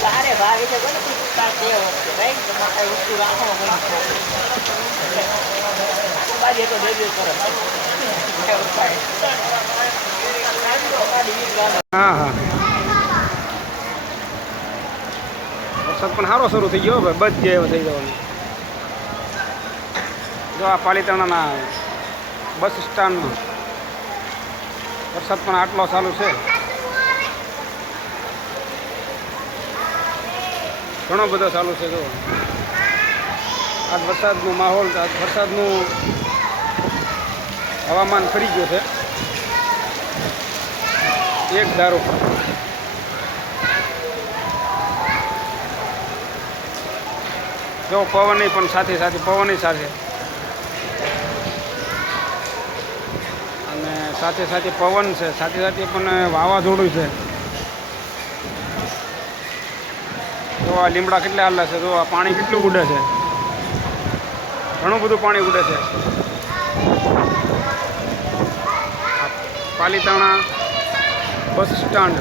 તારે ભાવે છે કોને પૂછતા તે વખતે ભાઈ તમારે કઈ વસ્તુ રાખો બાજે તો દેવી કરો હા હા વરસાદ પણ સારો શરૂ થઈ ગયો ભાઈ બધે એવો થઈ જવાનું જો આ પાલીતાણાના બસ સ્ટેન્ડમાં વરસાદ પણ આટલો ચાલુ છે ઘણો બધો ચાલુ છે જો આજ વરસાદનું માહોલ આજ વરસાદનું હવામાન ફરી ગયું છે એક ધારો જો પવન પણ સાથે સાથે પવન સાથે અને સાથે સાથે પવન છે સાથે સાથે પણ વાવાઝોડું છે જો આ લીમડા કેટલા હાલે છે જો આ પાણી કેટલું ઉડે છે ઘણું બધું પાણી ઉડે છે પાલીતાણા બસ સ્ટેન્ડ